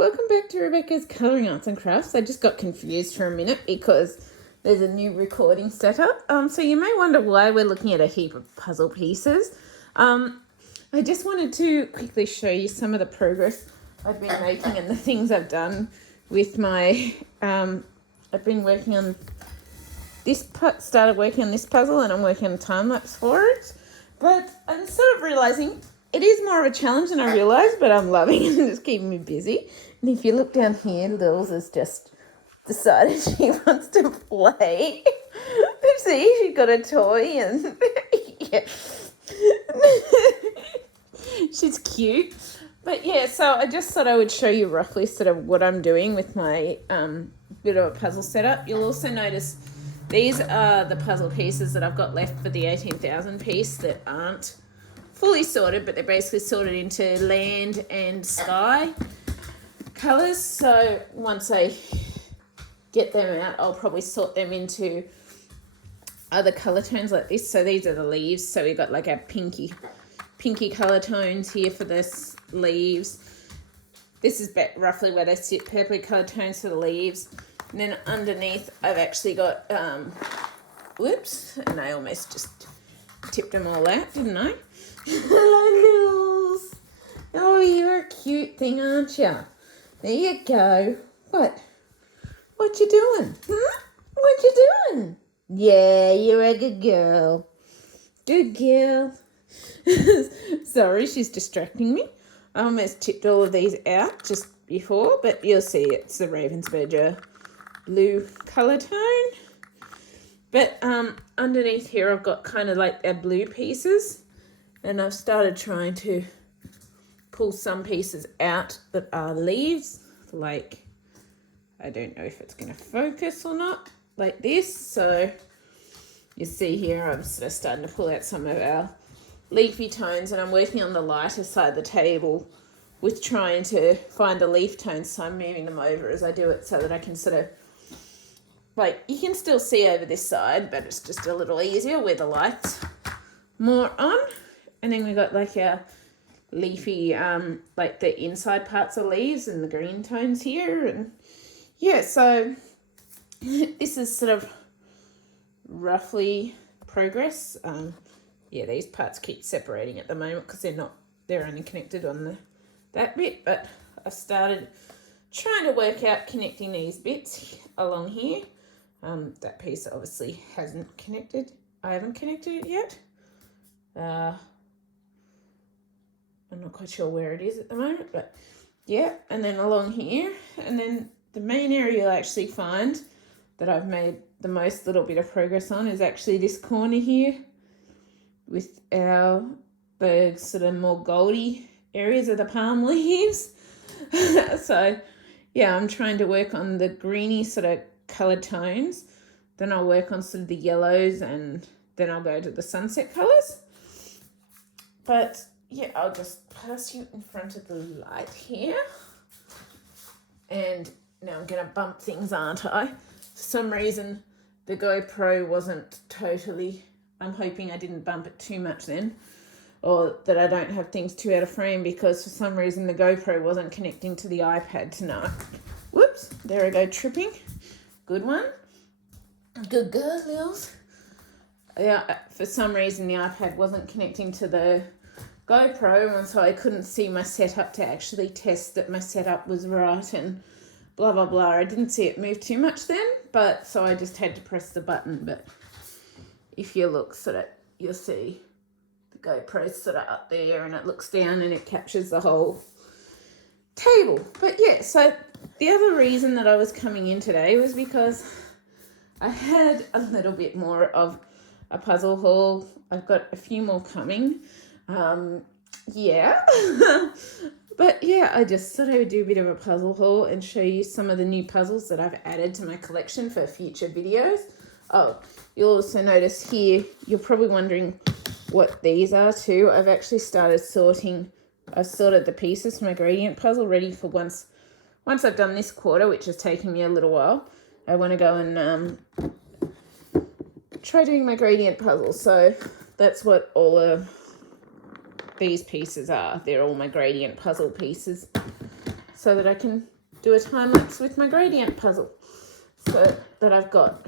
welcome back to Rebecca's Colouring Arts and Crafts. I just got confused for a minute because there's a new recording setup. So you may wonder why we're looking at a heap of puzzle pieces. I just wanted to quickly show you some of the progress I've been making and the things I've done with my, I've been working on this, started working on this puzzle and I'm working on a time-lapse for it. But I'm sort of realising it is more of a challenge than I realised, but I'm loving it and it's keeping me busy. And if you look down here, Lils has just decided she wants to play. See, she got a toy and yeah. She's cute. But yeah, so I just thought I would show you roughly sort of what I'm doing with my bit of a puzzle setup. You'll also notice these are the puzzle pieces that I've got left for the 18,000 piece that aren't fully sorted, but they're basically sorted into land and sky colours. So once I get them out, I'll probably sort them into other colour tones like this. So these are the leaves. So we've got like our pinky colour tones here for this leaves. This is roughly where they sit, purpley colour tones for the leaves. And then underneath I've actually got, whoops, and I almost just tipped them all out, didn't I? Hello, Nils. Oh, you're a cute thing, aren't you? There you go. What you doing? What you doing? Yeah, you're a good girl. Good girl. Sorry, she's distracting me. I almost tipped all of these out just before, but you'll see it's the Ravensburger blue colour tone. But underneath here I've got kind of like our blue pieces, and I've started trying to pull some pieces out that are leaves, like, I don't know if it's going to focus or not, like this. So you see here I'm sort of starting to pull out some of our leafy tones, and I'm working on the lighter side of the table with trying to find the leaf tones, so I'm moving them over as I do it so that I can sort of, like, you can still see over this side, but it's just a little easier where the light's more on. And then we got like our leafy, like the inside parts of leaves and the green tones here. And yeah, so this is sort of roughly progress. Yeah, these parts keep separating at the moment because they're only connected on that bit, but I've started trying to work out connecting these bits along here. That piece obviously hasn't connected. I haven't connected it yet. I'm not quite sure where it is at the moment, but yeah, and then along here, and then the main area you'll actually find that I've made the most little bit of progress on is actually this corner here with the sort of more goldy areas of the palm leaves. So yeah, I'm trying to work on the greeny sort of coloured tones. Then I'll work on sort of the yellows, and then I'll go to the sunset colours. But yeah, I'll just pass you in front of the light here. And now I'm going to bump things, aren't I? For some reason, the GoPro wasn't totally... I'm hoping I didn't bump it too much then, or that I don't have things too out of frame, because for some reason the GoPro wasn't connecting to the iPad tonight. Whoops, there I go, tripping. Good one. Good girl, Lils. Yeah, for some reason the iPad wasn't connecting to the GoPro, and so I couldn't see my setup to actually test that my setup was right and blah, blah, blah. I didn't see it move too much then, but so I just had to press the button. But if you look sort of, you'll see the GoPro's sort of up there and it looks down and it captures the whole table. But yeah, so the other reason that I was coming in today was because I had a little bit more of a puzzle haul. I've got a few more coming. Yeah. But yeah, I just thought I would do a bit of a puzzle haul and show you some of the new puzzles that I've added to my collection for future videos. Oh, you'll also notice here, you're probably wondering what these are too. I've actually started sorting. I've sorted the pieces for my gradient puzzle ready for once I've done this quarter, which has taken me a little while. I want to go and try doing my gradient puzzle. So that's what all of these pieces are. They're all my gradient puzzle pieces. so that I can do a time lapse with my gradient puzzle so that I've got.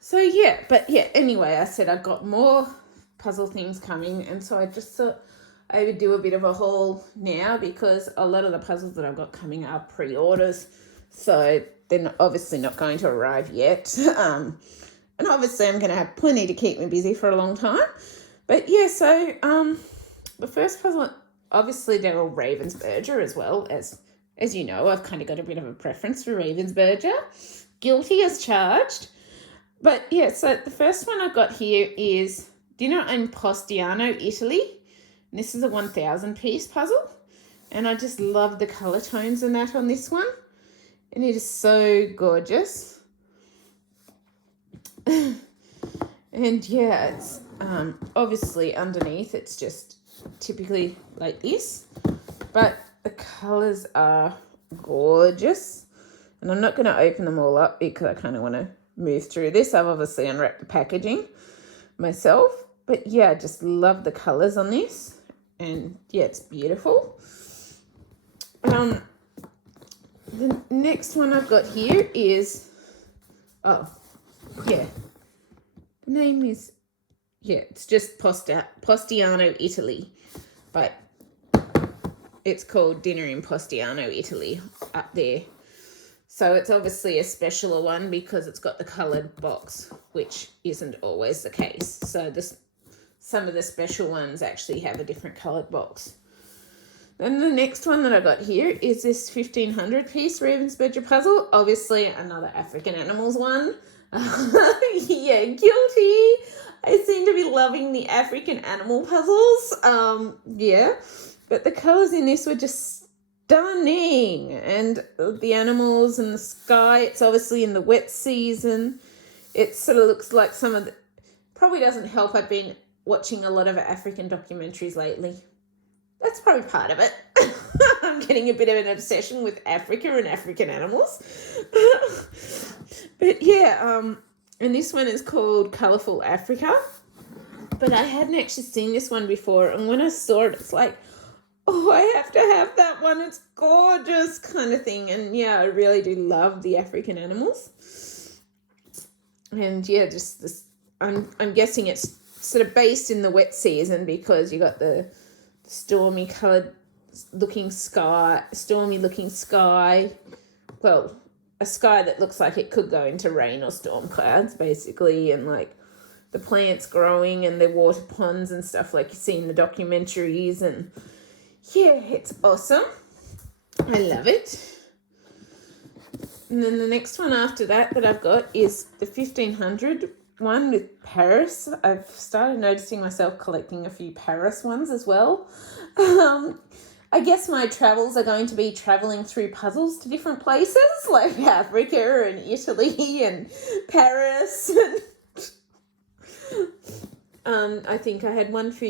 So yeah, but yeah, anyway, I said I've got more puzzle things coming, and so I just thought I would do a bit of a haul now because a lot of the puzzles that I've got coming are pre-orders, so they're obviously not going to arrive yet. And obviously I'm going to have plenty to keep me busy for a long time. But yeah, so the first puzzle, obviously they're all Ravensburger as well. As you know, I've kind of got a bit of a preference for Ravensburger. Guilty as charged. But yeah, so the first one I've got here is Dinner in Postiano, Italy. And this is a 1,000 piece puzzle. And I just love the colour tones and that on this one. And it is so gorgeous. And yeah, it's obviously underneath it's just typically like this, but the colors are gorgeous. And I'm not going to open them all up because I kind of want to move through this. I've obviously unwrapped the packaging myself, but yeah, I just love the colors on this, and yeah, it's beautiful. The next one I've got here is the name is, it's just Postiano, Italy, but it's called Dinner in Postiano, Italy up there. So it's obviously a specialer one because it's got the coloured box, which isn't always the case. So some of the special ones actually have a different coloured box. Then the next one that I got here is this 1,500 piece Ravensburger puzzle. Obviously another African animals one. Yeah, guilty. I seem to be loving the African animal puzzles. Yeah, but the colours in this were just stunning, and the animals and the sky. It's obviously in the wet season. It sort of looks like some of the, probably doesn't help. I've been watching a lot of African documentaries lately. That's probably part of it. I'm getting a bit of an obsession with Africa and African animals. But yeah, and this one is called Colourful Africa. But I hadn't actually seen this one before, and when I saw it, it's like, oh, I have to have that one. It's gorgeous kind of thing. And yeah, I really do love the African animals. And yeah, just this, I'm guessing it's sort of based in the wet season because you got the stormy looking sky. Well, a sky that looks like it could go into rain or storm clouds, basically, and like the plants growing and the water ponds and stuff like you see in the documentaries. And yeah, it's awesome. I love it. And then the next one after that I've got is the 1,500 one with Paris. I've started noticing myself collecting a few Paris ones as well. I guess my travels are going to be traveling through puzzles to different places like Africa and Italy and Paris. I think I had one for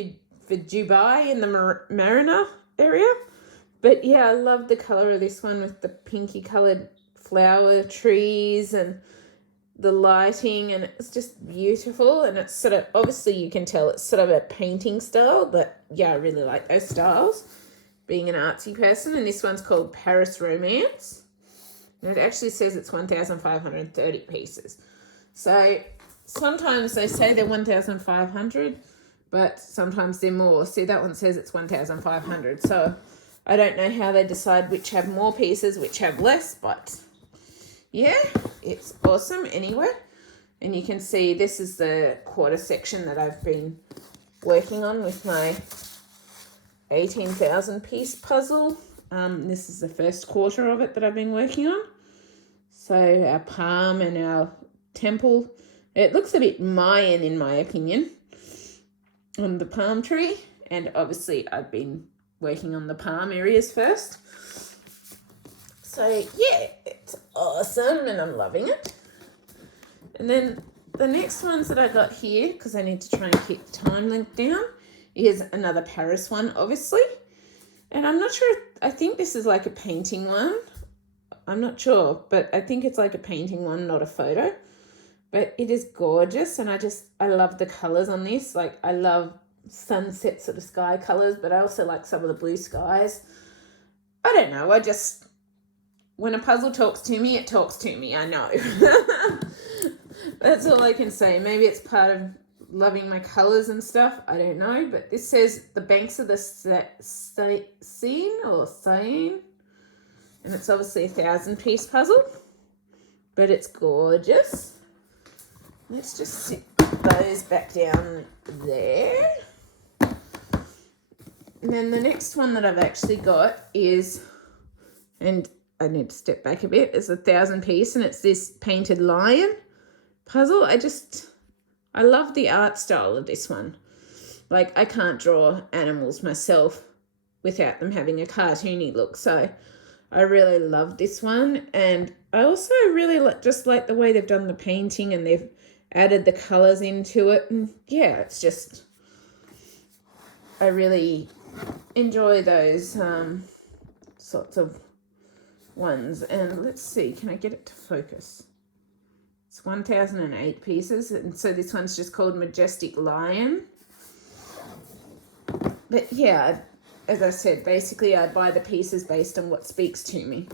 Dubai in the Marina area. But yeah, I love the colour of this one with the pinky coloured flower trees and the lighting, and it's just beautiful. And it's sort of, obviously you can tell it's sort of a painting style, but yeah, I really like those styles, being an artsy person. And this one's called Paris Romance, and it actually says it's 1,530 pieces. So sometimes they say they're 1,500, but sometimes they're more. See, that one says it's 1,500. So I don't know how they decide which have more pieces, which have less, but yeah, it's awesome anyway. And you can see this is the quarter section that I've been working on with my 18,000 piece puzzle. This is the first quarter of it that I've been working on. So our palm and our temple, it looks a bit Mayan in my opinion on the palm tree. And obviously I've been working on the palm areas first. So yeah, it's awesome and I'm loving it. And then the next ones that I got here, because I need to try and keep the time length down, is another Paris one, obviously. And I'm not sure, I think this is like a painting one. I'm not sure, but I think it's like a painting one, not a photo. But it is gorgeous, and I love the colours on this. Like, I love sunset sort of sky colours, but I also like some of the blue skies. I don't know, when a puzzle talks to me, it talks to me, I know. That's all I can say. Maybe it's part of loving my colours and stuff, I don't know, but this says the banks of the Seine, and it's obviously a 1,000-piece puzzle, but it's gorgeous. Let's just sit those back down there. And then the next one that I've actually got is, and I need to step back a bit, is a 1,000-piece, and it's this painted lion puzzle. I love the art style of this one. Like, I can't draw animals myself without them having a cartoony look, so I really love this one. And I also really just like the way they've done the painting, and they've added the colours into it. And yeah, it's just, I really enjoy those sorts of ones. And let's see, can I get it to focus? It's 1,008 pieces, and so this one's just called Majestic Lion. But yeah, as I said, basically I buy the pieces based on what speaks to me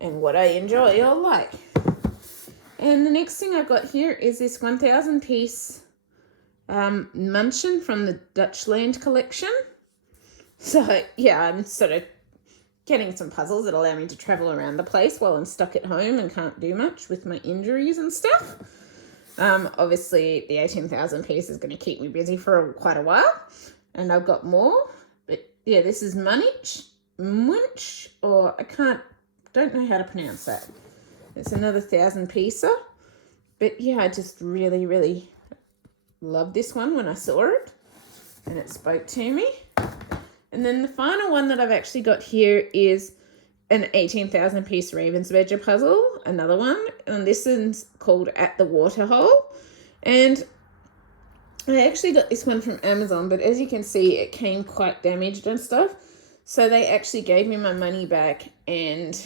and what I enjoy or like. And the next thing I've got here is this 1,000-piece Munchen from the Dutchland collection. So yeah, I'm sort of getting some puzzles that allow me to travel around the place while I'm stuck at home and can't do much with my injuries and stuff. Obviously, the 18,000 piece is going to keep me busy for quite a while, and I've got more. But yeah, this is Munch, or don't know how to pronounce that. It's another 1,000-piecer. But yeah, I just really, really loved this one when I saw it, and it spoke to me. And then the final one that I've actually got here is an 18,000-piece Ravensburger puzzle, another one. And this is called At the Waterhole. And I actually got this one from Amazon, but as you can see, it came quite damaged and stuff. So they actually gave me my money back and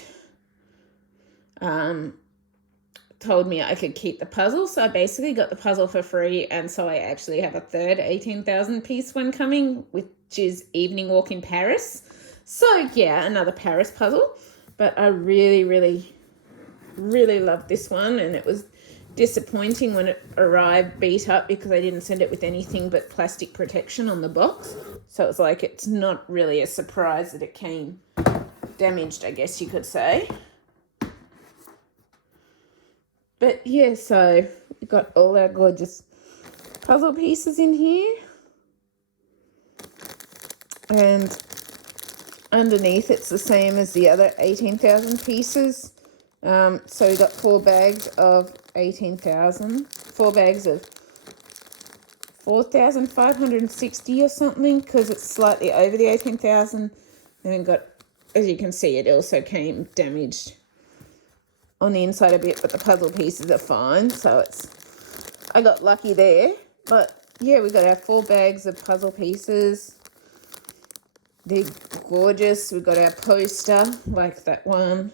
told me I could keep the puzzle. So I basically got the puzzle for free, and so I actually have a third 18,000-piece one coming, which is Evening Walk in Paris. So yeah, another Paris puzzle. But I really, really, really loved this one, and it was disappointing when it arrived beat up because I didn't send it with anything but plastic protection on the box. So it's like, it's not really a surprise that it came damaged, I guess you could say. But yeah, so we've got all our gorgeous puzzle pieces in here. And underneath it's the same as the other 18,000 pieces. So we got 4 bags of 18,000, 4 bags of 4,560 or something, because it's slightly over the 18,000. And then got, as you can see, it also came damaged on the inside a bit, but the puzzle pieces are fine. So I got lucky there. But yeah, we got our 4 bags of puzzle pieces. They're gorgeous. We've got our poster, like that one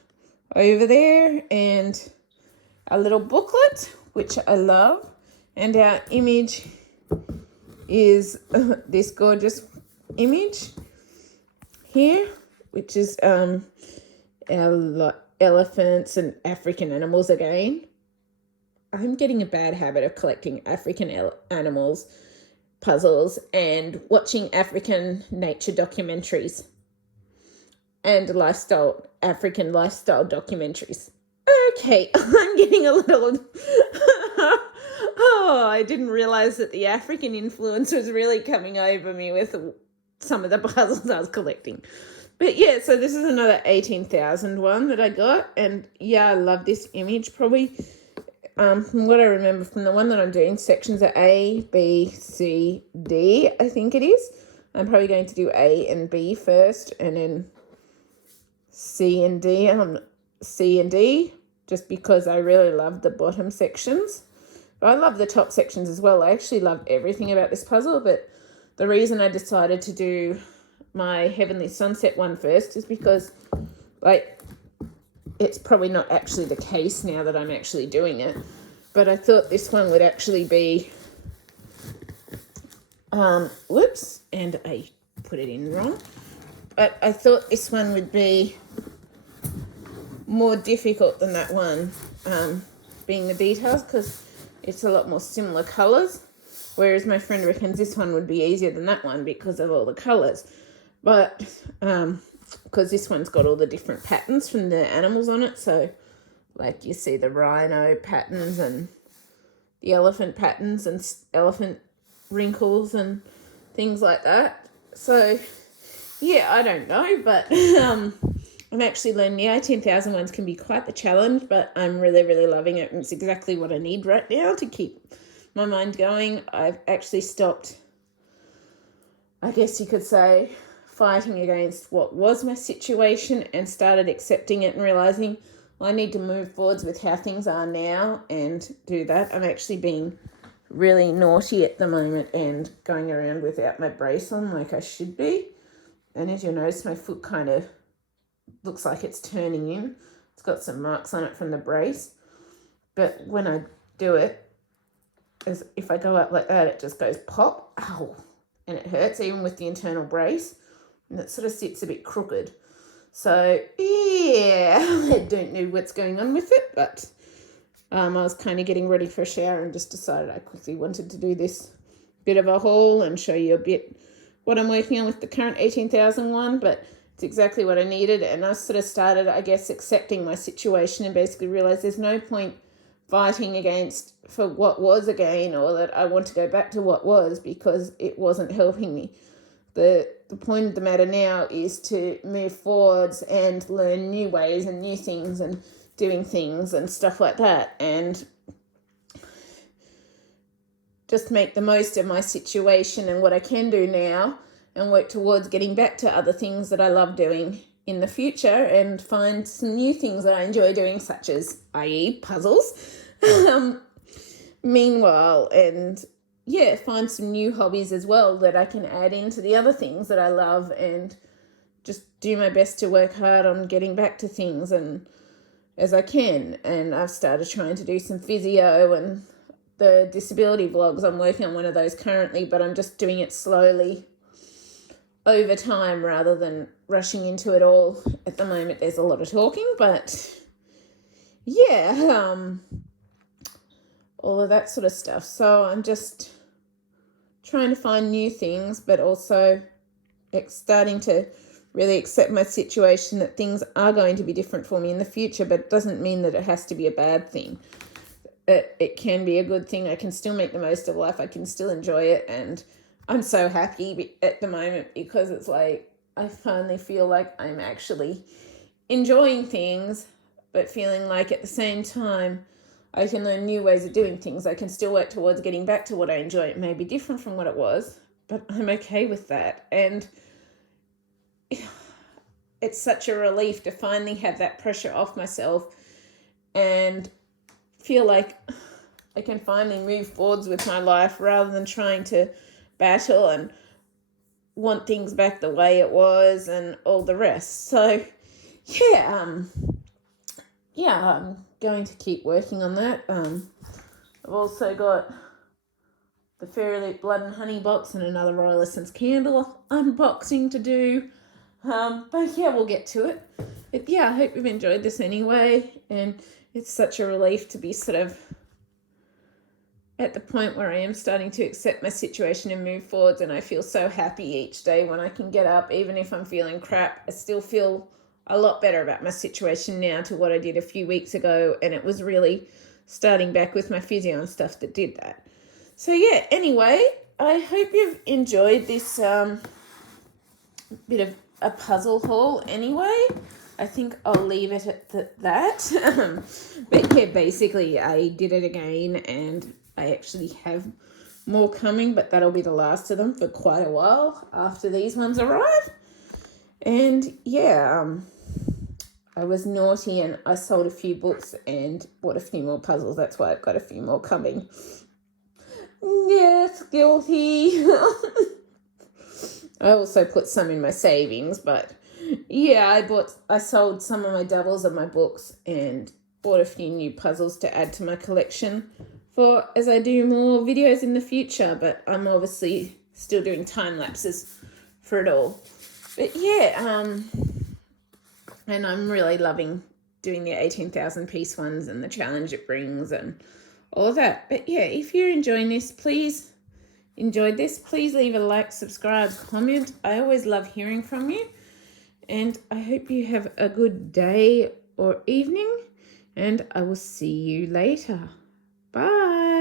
over there, and a little booklet, which I love. And our image is this gorgeous image here, which is our elephants and African animals again. I'm getting a bad habit of collecting African animals puzzles and watching African nature documentaries and African lifestyle documentaries. Okay, I'm getting a little... Oh, I didn't realize that the African influence was really coming over me with some of the puzzles I was collecting. But yeah, so this is another 18,000 one that I got. And yeah, I love this image. Probably, from what I remember from the one that I'm doing, sections are A, B, C, D, I think it is. I'm probably going to do A and B first, and then C and D, just because I really love the bottom sections. But I love the top sections as well. I actually love everything about this puzzle, but the reason I decided to do my Heavenly Sunset one first is because, like, it's probably not actually the case now that I'm actually doing it, but I thought this one would actually be, and I put it in wrong. but I thought this one would be more difficult than that one, being the details, because it's a lot more similar colours, whereas my friend reckons this one would be easier than that one because of all the colours. But because this one's got all the different patterns from the animals on it, so like you see the rhino patterns and the elephant patterns and elephant wrinkles and things like that. So yeah, I don't know, but I'm actually learning the 18,000 ones can be quite the challenge, but I'm really, really loving it. And it's exactly what I need right now to keep my mind going. I've actually stopped, I guess you could say, fighting against what was my situation and started accepting it and realising, well, I need to move forwards with how things are now and do that. I'm actually being really naughty at the moment and going around without my brace on like I should be. And as you'll notice, my foot kind of looks like it's turning in. It's got some marks on it from the brace. But when I do it, as if I go up like that, it just goes pop, ow, and it hurts even with the internal brace. And it sort of sits a bit crooked. So, yeah, I don't know what's going on with it, but I was kind of getting ready for a shower and just decided I quickly wanted to do this bit of a haul and show you a bit what I'm working on with the current 18,000 one, but it's exactly what I needed. And I sort of started, I guess, accepting my situation and basically realised there's no point fighting against for what was again, or that I want to go back to what was, because it wasn't helping me. The point of the matter now is to move forwards and learn new ways and new things and doing things and stuff like that, and just make the most of my situation and what I can do now and work towards getting back to other things that I love doing in the future and find some new things that I enjoy doing, such as, i.e. puzzles. Meanwhile, and yeah, find some new hobbies as well that I can add into the other things that I love, and just do my best to work hard on getting back to things and as I can. And I've started trying to do some physio and the disability vlogs. I'm working on one of those currently, but I'm just doing it slowly over time rather than rushing into it all. At the moment, there's a lot of talking, but yeah, all of that sort of stuff. So I'm just trying to find new things, but also starting to really accept my situation, that things are going to be different for me in the future, but it doesn't mean that it has to be a bad thing. It can be a good thing. I can still make the most of life. I can still enjoy it. And I'm so happy at the moment because it's like I finally feel like I'm actually enjoying things, but feeling like at the same time I can learn new ways of doing things. I can still work towards getting back to what I enjoy. It may be different from what it was, but I'm okay with that. And it's such a relief to finally have that pressure off myself and feel like I can finally move forwards with my life rather than trying to battle and want things back the way it was and all the rest. So yeah, I'm going to keep working on that. I've also got the Fairy Loot Blood and Honey box and another Royal Essence candle unboxing to do. But yeah, we'll get to it. But yeah, I hope you've enjoyed this anyway. And it's such a relief to be sort of at the point where I am starting to accept my situation and move forwards. And I feel so happy each day when I can get up, even if I'm feeling crap. I still feel a lot better about my situation now to what I did a few weeks ago. And it was really starting back with my physio and stuff that did that. So yeah, anyway, I hope you've enjoyed this bit of a puzzle haul anyway. I think I'll leave it at that. But yeah, basically I did it again, and I actually have more coming, but that'll be the last of them for quite a while after these ones arrive. And yeah, I was naughty and I sold a few books and bought a few more puzzles. That's why I've got a few more coming. Yes, guilty. I also put some in my savings, but yeah, I sold some of my doubles of my books and bought a few new puzzles to add to my collection for as I do more videos in the future, but I'm obviously still doing time lapses for it all. But yeah, and I'm really loving doing the 18,000 piece ones and the challenge it brings and all of that. But yeah, if you're enjoying this, please leave a like, subscribe, comment. I always love hearing from you. And I hope you have a good day or evening. And I will see you later. Bye.